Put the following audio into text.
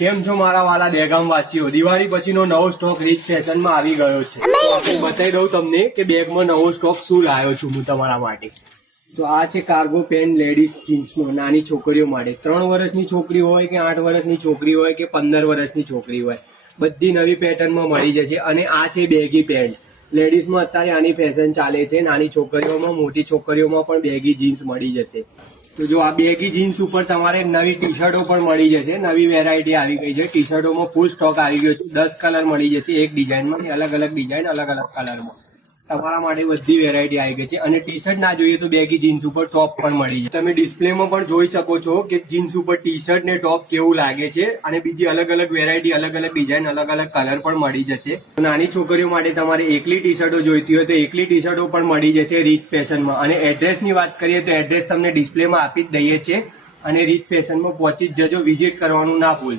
કેમ છો મારા વાલા દહેગામ વાસીઓ? દિવાળી પછીનો નવો સ્ટોક રીચ ફેશનમાં આવી ગયો છે. તો આપણે બતાવી દઉં તમને કે બેગમાં નવો સ્ટોક શું લાવ્યો છું હું તમારા માટે. તો આ છે કાર્ગો પેન્ટ લેડીઝ જીન્સમાં, નાની છોકરીઓ માટે. 3 વર્ષની છોકરી હોય કે 8 વર્ષની છોકરી હોય કે 15 વર્ષની છોકરી હોય, બધી નવી પેટર્નમાં મળી જશે. અને આ છે બેગી પેન્ટ. લેડીઝમાં અત્યારે આની ફેશન ચાલે છે. નાની છોકરીઓમાં, મોટી છોકરીઓમાં પણ બેગી જીન્સ મળી જશે. તો જો આ બેગી જીન્સ ઉપર તમારે નવી ટી શર્ટો પણ મળી જશે. નવી વેરાયટી આવી ગઈ છે. ટી શર્ટોમાં ફૂલ સ્ટોક આવી ગયો છે. 10 કલર મળી જશે એક ડિઝાઇનમાં. અલગ અલગ ડિઝાઇન, અલગ અલગ કલરમાં તમારા માટે બધી વેરાયટી આવી ગઈ છે. અને ટી શર્ટ ના જોઈએ તો બેગી જીન્સ ઉપર ટોપ પણ મળી જાય. તમે ડિસ્પ્લેમાં પણ જોઈ શકો છો કે જીન્સ ઉપર ટી શર્ટ ને ટોપ કેવું લાગે છે. અને બીજી અલગ અલગ વેરાયટી, અલગ અલગ ડિઝાઇન, અલગ અલગ કલર પણ મળી જશે. નાની છોકરીઓ માટે તમારે એકલી ટી શર્ટો જોઈતી હોય તો એકલી ટી શર્ટો પણ મળી જશે રીચ ફેશનમાં. અને એડ્રેસની વાત કરીએ તો એડ્રેસ તમને ડિસ્પ્લેમાં આપી જ દઈએ છીએ. અને રીચ ફેશનમાં પહોંચી જ જજો. વિઝિટ કરવાનું ના ભૂલતા.